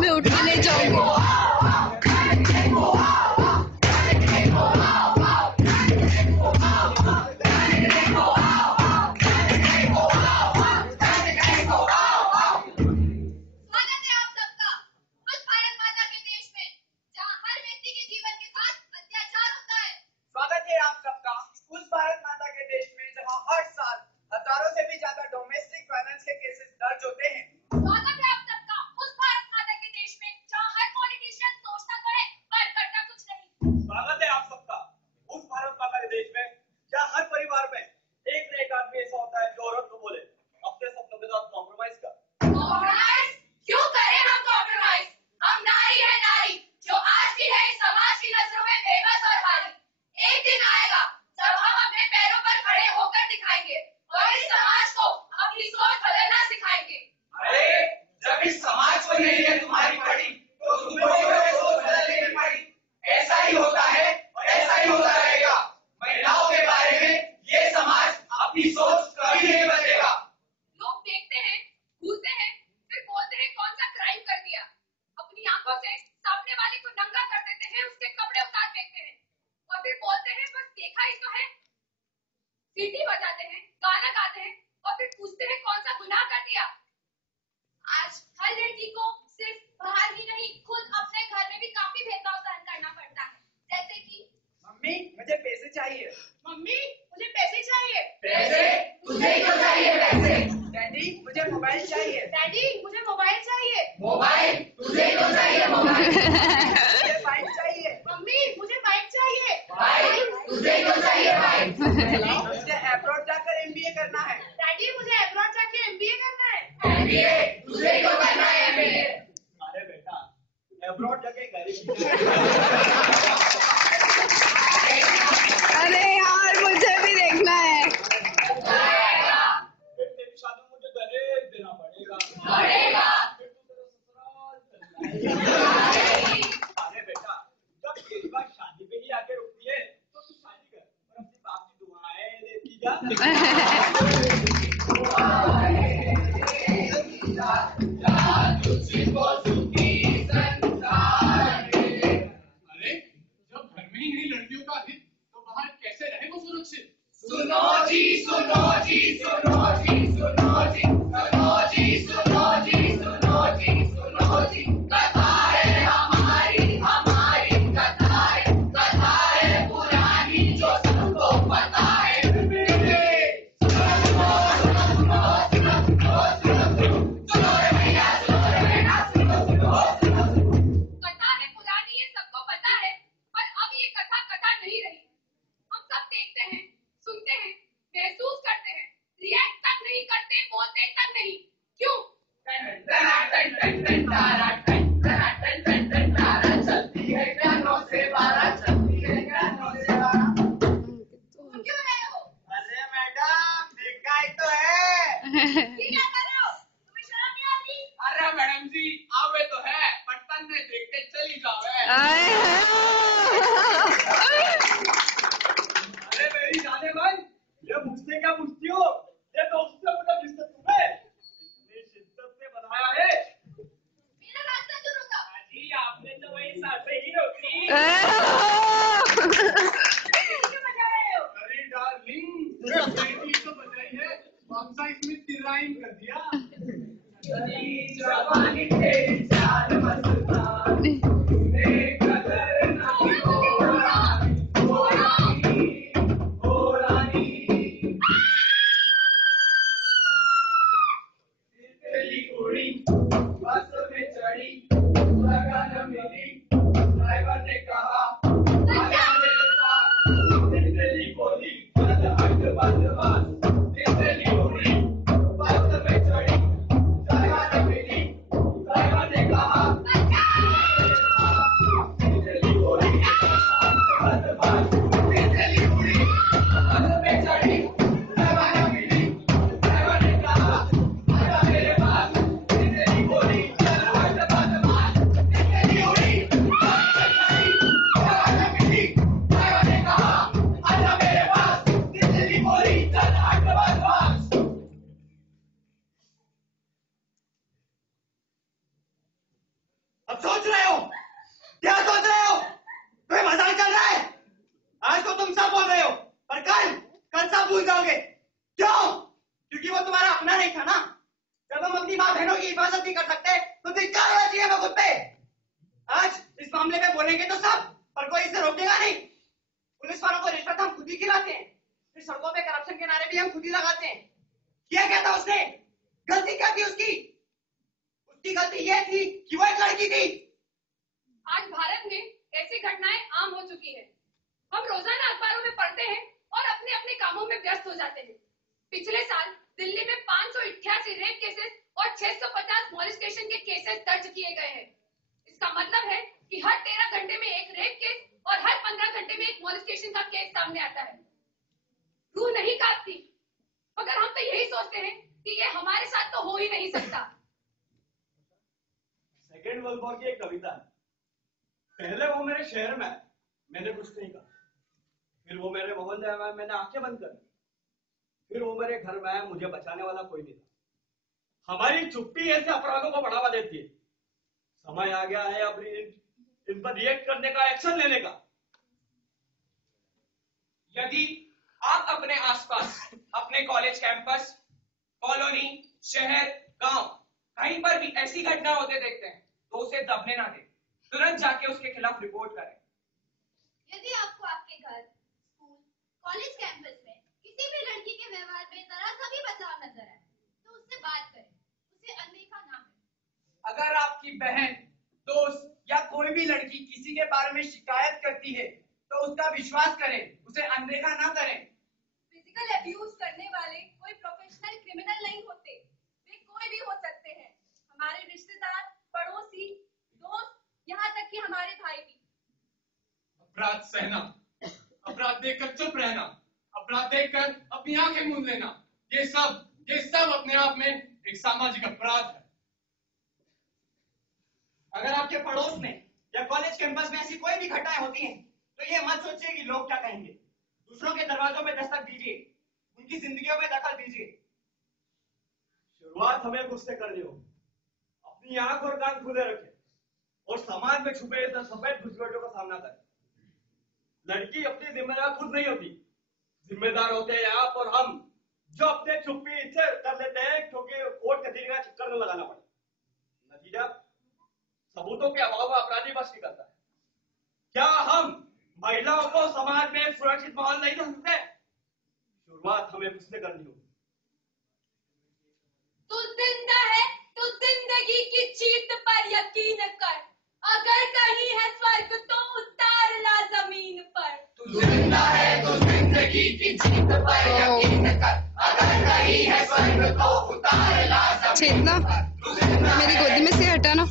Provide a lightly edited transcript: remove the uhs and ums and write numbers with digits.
मैं उठ के नहीं जाऊंगी। सीटी बजाते हैं, गाना गाते हैं और फिर पूछते हैं कौन सा गुनाह कर दिया। आज हर लड़की को सिर्फ बाहर ही नहीं खुद अपने घर में भी काफी भेदभाव सहन करना पड़ता है। जैसे कि मम्मी मुझे पैसे चाहिए। मम्मी मुझे पैसे चाहिए। पैसे तुझे क्यों चाहिए पैसे? डैडी मुझे मोबाइल चाहिए। डैडी मुझे मोबाइल चाहिए। मोबाइल तुझे क्यों चाहिए? मोबाइल मुझे बाइक चाहिए। मम्मी मुझे बाइक चाहिए। बाइक तुझे क्यों चाहिए? बाइक मुझे अब्रॉड जाकर MBA करना है। डैडी मुझे अब्रॉड जाके MBA करना है। MBA तुझे क्यों करना है? MBA अरे बेटा अब्रॉड जाके करेगी। अरे यार मुझे भी देखना है। फिर तेरी शादी में मुझे दहेज देना पड़ेगा। फिर तू तेरा ससुराल चल जाएगा। अरे बेटा जब तेरी बात शादी पे ही आके रुकती है तो तू शादी कर और अपने बाप की दुआएं लेती जा। अरे जब घर में ही नहीं लड़कियों का हित तो बाहर कैसे रहे वो सुरक्षित? सुनो जी सुनो जी सुनो जी सुनो जी सुनो जी सुनो जी सुनो जी सुनो जी कथा है हमारी हमारी कथा है पुरानी जो सबको पता है। कथा है पुरानी ये सबको पता है, पर अब ये कथा कथा नहीं रही। हम सब देखते हैं, सुनते हैं, महसूस करते हैं, रिएक्ट तक नहीं करते, बोलते तक नहीं। क्यों? चलती है कानों से बारह चलती है कानों से बारह। तुम क्यों रहे हो? अरे मैडम देखा ही तो है। ये क्या कर रहे हो? तुम्हें शर्म नहीं आती? अरे मैडम जी आवे तो है पट्टन ने देखते चली जावे। अरे मेरी जाने भाई ये मुझसे क्या पूछती हो? ये तो उससे मुझे जिससे तुम्हें इतनी शिद्दत से बनाया है। मेरा रास्ता क्यों रोका? जी आपने तो वही साथ ही रोकी। क्यों बजा रहे हो? अरे डार्लिंग बेटी तो बजाई है कौन सा इसमें तिराइम कर दिया। जवानी तेरी चाल मस्तानी कदर नहीं हो रानी तितली उड़ी बस में चढ़ी जगह न मिली ड्राइवर ने कहा आजा मेरे पास। तितली बोली बंद हट बदमाश। तितली उड़ी बस में चढ़ी जगह न मिली ड्राइवर ने कहा तितली बोली बदमाश। तितली उड़ी बस में चढ़ी जगह न मिली ड्राइवर ने कहा आजा मेरे पास। तितली बोली बंद हट बदमाश। तितली उड़ी करना नहीं था ना। जब हम अपनी माँ बहनों की हिफाजत नहीं कर सकते तो धिक्कार होना चाहिए हमें खुद पे। आज इस मामले में बोलेंगे तो सब, पर कोई इसे रोकेगा नहीं। पुलिस वालों को रिश्वत हम खुद ही खिलाते हैं, फिर सड़कों पे करप्शन के नारे भी हम खुद ही लगाते हैं। किया क्या था उसने? गलती क्या थी उसकी? उसकी गलती ये थी कि वो एक लड़की थी। आज भारत में ऐसी घटनाएं आम हो चुकी है। हम रोजाना अखबारों में पढ़ते हैं और अपने अपने कामों में व्यस्त हो जाते हैं। पिछले साल दिल्ली में 588 रेप केसेस और 650 मॉलेस्टेशन के केसेस दर्ज किए गए हैं। इसका मतलब है कि हर 13 घंटे में एक रेप केस और हर 15 घंटे में एक मॉलेस्टेशन का केस सामने आता है। रूह नहीं कांपती, मगर हम तो यही सोचते हैं कि ये हमारे साथ तो हो ही नहीं सकता। सेकेंड वर्ल्ड वॉर की एक कविता है। पहले वो मेरे शहर में, मैंने कुछ नहीं कहा। फिर वो मेरे मोहल्ले में, मैंने आंखें बंद कर दी। फिर वो मेरे घर में आया, मुझे बचाने वाला कोई नहीं था। हमारी चुप्पी ऐसे अपराधों को बढ़ावा देती है। समय आ गया है अब इन पर रिएक्ट करने का, एक्शन लेने का। यदि आप अपने आसपास, अपने कॉलेज कैंपस, कॉलोनी, शहर, गांव, कहीं पर भी ऐसी घटना होते देखते हैं तो उसे दबने ना दें। तुरंत जाके उसके खिलाफ रिपोर्ट करें। यदि आपको आपके घर, स्कूल, कॉलेज कैंपस में किसी भी लड़की के व्यवहार में जरा सा भी बदलाव नजर आए तो उससे बात करें, उसे अनदेखा ना करें। अगर आपकी बहन, दोस्त या कोई भी लड़की किसी के बारे में शिकायत करती है तो उसका विश्वास करें, उसे अनदेखा ना करें। फिजिकल अब्यूज करने वाले कोई प्रोफेशनल क्रिमिनल नहीं होते, वे कोई भी हो सकते हैं। हमारे रिश्तेदार, पड़ोसी, दोस्त, यहाँ तक कि हमारे भाई भी। अपराध सहना, अपराध देखकर चुप रहना, अपराध देखकर अपनी आंखें मूंद लेना, ये सब अपने आप में एक सामाजिक अपराध है। अगर आपके पड़ोस में या कॉलेज कैंपस में ऐसी कोई भी घटनाएं होती हैं तो ये मत सोचिए कि लोग क्या कहेंगे। दूसरों के दरवाजों में दस्तक दीजिए, उनकी जिंदगियों में दखल दीजिए। शुरुआत हमें खुद से करनी होगी। अपनी आंख और कान खुले रखें और समाज में छुपे सफेद घुसपैठियों का सामना करें। लड़की अपनी जिम्मेदार खुद नहीं होती, जिम्मेदार होते हैं आप और हम, जो अपने चुप्पी से कर लेते हैं क्योंकि कोर्ट कचहरी का चक्कर न लगाना पड़े। नतीजा सबूतों के अभाव में अपराधी बच निकलता है। क्या हम महिलाओं को समाज में सुरक्षित माहौल नहीं दे सकते? शुरुआत हमें खुद से करनी होगी। तू जिंदा है तो जिंदगी की जीत पर यकीन कर, अगर कहीं है स्वर्ग तो उतार ला जमीन पर। तू जिंदा है तो जिंदगी की जीत पर यकीन कर, अगर कहीं है स्वर्ग तो उतार ला जमीन पर। मेरी गोदी में से हटा ना।